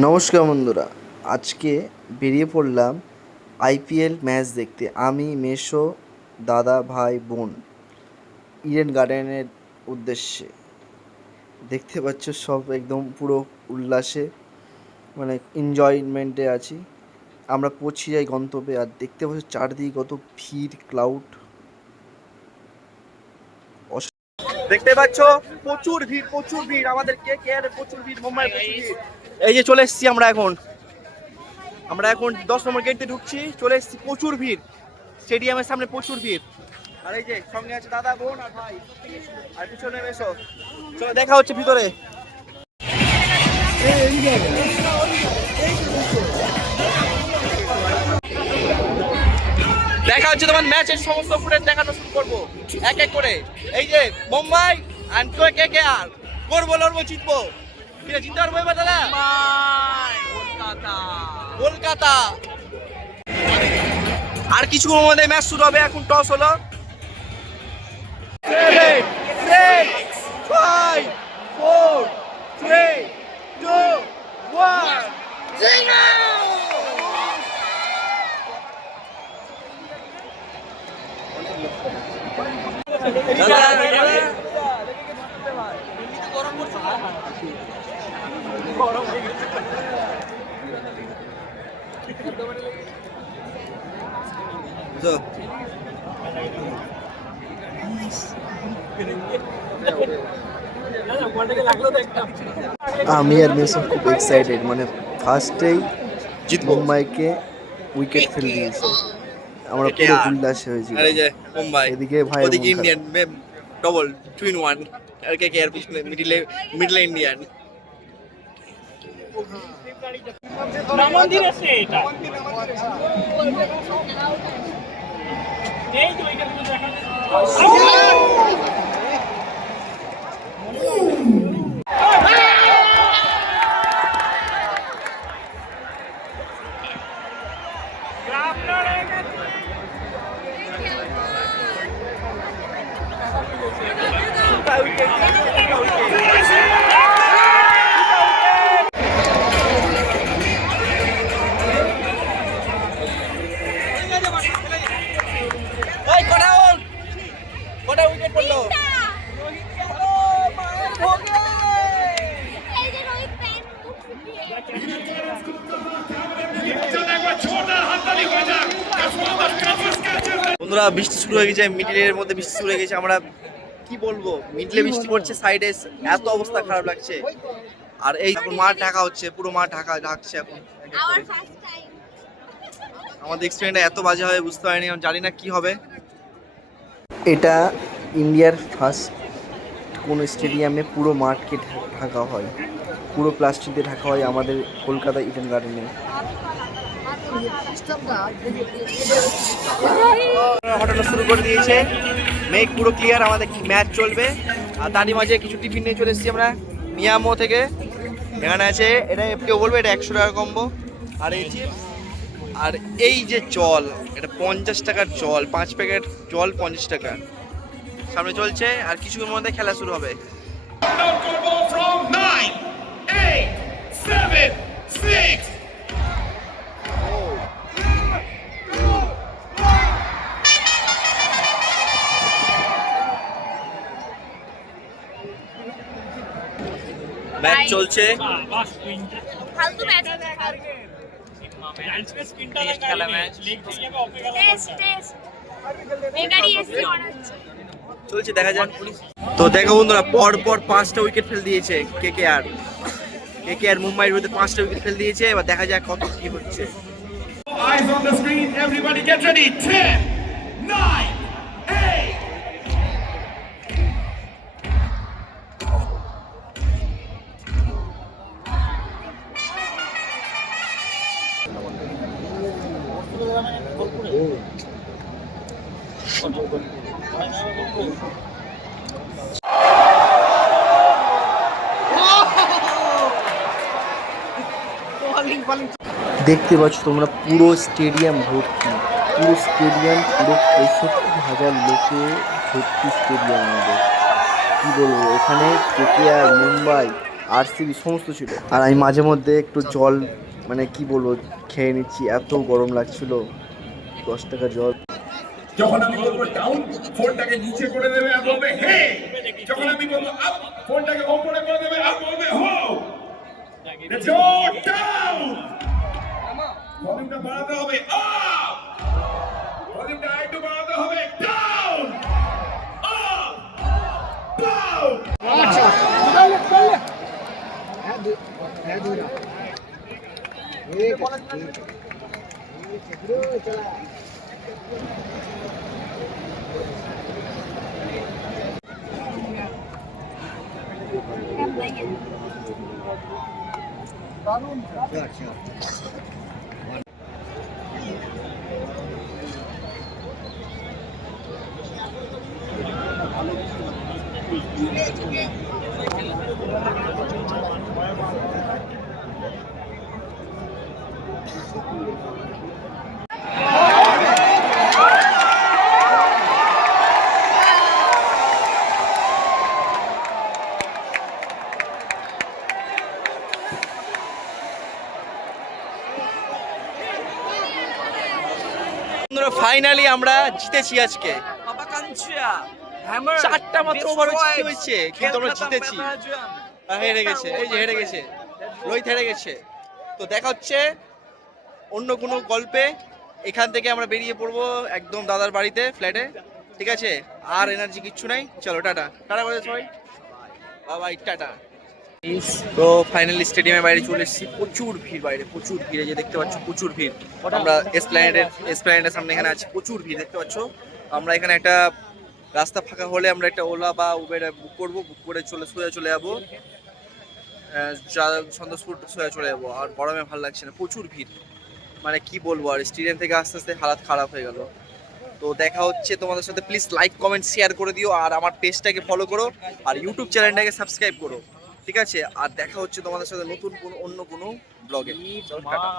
নমস্কার বন্ধুরা, আজকে বেরিয়ে পড়লাম আইপিএল ম্যাচ দেখতে। আমি, মেসো, দাদা, ভাই, বোন ইডেন গার্ডেনের উদ্দেশ্যে। দেখতে পাচ্ছ সব একদম পুরো উল্লাসে, মানে এনজয়মেন্টে আছি। আমরা পৌঁছে যাই গন্তব্যে, আর দেখতে পাচ্ছ চারদিকে কত ভিড়, ক্লাউড। দেখতে পাচ্ছ প্রচুর ভিড় আমাদের কেকেআর প্রচুর ভিড়, মুম্বাই প্রচুর ভিড়। এই যে চলে এসেছি আমরা এখন 10 নম্বর গেট দিয়ে ঢুকছি। চলে এসেছি, প্রচুর ভিড়, স্টেডিয়ামের সামনে প্রচুর ভিড়। আর এই যে সঙ্গে আছে দাদা, বোন আর ভাই, আর পিছনে এসো, চলো দেখা হচ্ছে ভিতরে। দেখা হচ্ছে তোমার ম্যাচের সমস্ত ফুটেজ দেখানো শুরু করবো এক এক করে। এই যে মুম্বাই আর কেকেআর, করবো লড়বো জিতবো, জিততে পারবো এবার দাদা। কলকাতা আর কিছুক্ষণের মধ্যে ম্যাচ শুরু হবে। এখন টস হলো। 7, 6, 5, 4, 3, 2, 1, 0! আমি আর মেসো খুব এক্সাইটেড, মানে ফার্স্টেই মুম্বাইকে উইকেট ফেলে দিয়েছে। আমরা পুরো উল্লাসে হয়েছি। আর এই যে মুম্বাই, এদিকে ভাই, ওদিকে ইন্ডিয়ান, ডবল টুইন ওয়ান। আর কেকেআর পিছনে মিডলে ইন্ডিয়ান। কটা উইকেট পড়লো? বন্ধুরা, বৃষ্টি শুরু হয়ে গেছে, মিডিলের মধ্যে বৃষ্টি শুরু হয়ে গেছে। আমরা কি বলবো, মিডলে বৃষ্টি পড়ছে, সাইডে এত অবস্থা খারাপ লাগছে। আর এই এখন মাঠ ঢাকা হচ্ছে, পুরো মাঠ ঢাকছে এখন। আমাদের এক্সপিরিয়েন্সটা এত বাজে হবে বুঝতে পারিনি, আমি জানি না কি হবে। এটা ইন্ডিয়ার ফার্স্ট কোনো স্টেডিয়ামে পুরো মাঠকে ঢাকা হয়, পুরো প্লাস্টিক দিয়ে ঢাকা হয় আমাদের কলকাতা ইডেন গার্ডেনে। হঠাৎ শুরু করে দিয়েছে, মেঘ পুরো ক্লিয়ার, আমাদের ম্যাচ চলবে। আর তারই মাঝে কিছু টিফিন নিয়ে চলে এসেছি আমরা মিয়ামো থেকে। এখানে আছে, এটা কেউ বলবে এটা 100 টাকা কম্বো, আর এই চিপস, আর এই যে জল, এটা 50 টাকার জল, 5 প্যাকেট জল 50 টাকা। সামনে চলছে, আর কিছুক্ষণের মধ্যে খেলা শুরু হবে। ম্যাচ চলছে, ফালতু ম্যাচ খেলা ম্যাচ চলছে, দেখা যাক। তো দেখো বন্ধুরা, পর 5টা উইকেট ফেল দিয়েছে কেকেআর মুম্বাইয়ের বিরুদ্ধে 5টা উইকেট ফেল দিয়েছে। এবার দেখা যাক কত কি হচ্ছে। Eyes on the screen, everybody get ready. 10, 9, 8. দেখতে পাচ্ছ তোমরা পুরো স্টেডিয়াম ভর্তি, পুরো 65,000 লোকে ভর্তি স্টেডিয়াম আমাদের। কী বলবো, এখানে কেকেআর মুম্বাই আরসিবি সমস্ত ছিল। আর আমি মাঝে মধ্যে একটু জল মানে কি বলবো খেয়ে নিচ্ছি, এত গরম লাগছিল। 10 টাকা জল। যখন আমি বলবো ডাউন ফোনটাকে নিচে করে দেবে আর বলবে হে, যখন আমি বলবো আপ ফোনটাকে উপরে করে দেবে আর বলবে হো। লেটস গো ডাউন, ভলিউমটা বাড়াতে হবে, আপ ভলিউমটা একটু বাড়াতে হবে, ডাউন আপ ডাউন। ফাইনালি আমরা জিতেছি আজকে। 4টা মাত্র ওভার হয়েছে কিন্তু আমরা জিতেছি। হেরে গেছে, এই যে হেরে গেছে, রোহিত হেরে গেছে। তো দেখা হচ্ছে অন্য কোনো গল্পে। এখান থেকে আমরা বেরিয়ে পড়বো একদম দাদার বাড়িতে, ফ্ল্যাটে। ঠিক আছে, আর এনার্জি কিচ্ছু নাই। চলো টাটা টাটা করে সবাই, বাই টাটা। তো ফাইনালি স্টেডিয়ামের বাইরে চলে এসেছি। প্রচুর ভিড় বাইরে, প্রচুর ভিড়। এই যে দেখতে পাচ্ছ প্রচুর ভিড়। আমরা এসপ্ল্যানেডের সামনে এখানে আছি, প্রচুর ভিড় দেখতে পাচ্ছ। আমরা এখানে একটা রাস্তা ফাঁকা হলে আমরা একটা ওলা বা উবের বুক করবো, বুক করে সোজা চলে যাবো সন্তোষপুর, সোজা চলে যাবো। আর গরমে ভালো লাগছে না, প্রচুর ভিড়, মানে কি বলবো। আর স্টেডিয়াম থেকে আস্তে আস্তে হালাত খারাপ হয়ে গেল। তো দেখা হচ্ছে তোমাদের সাথে। প্লিজ লাইক কমেন্ট শেয়ার করে দিও, আর আমার পেজটাকে ফলো করো, আর ইউটিউব চ্যানেলটাকে সাবস্ক্রাইব করো। ঠিক আছে, আর দেখা হচ্ছে তোমাদের সাথে নতুন কোনো অন্য কোনো ব্লগে। টাটা।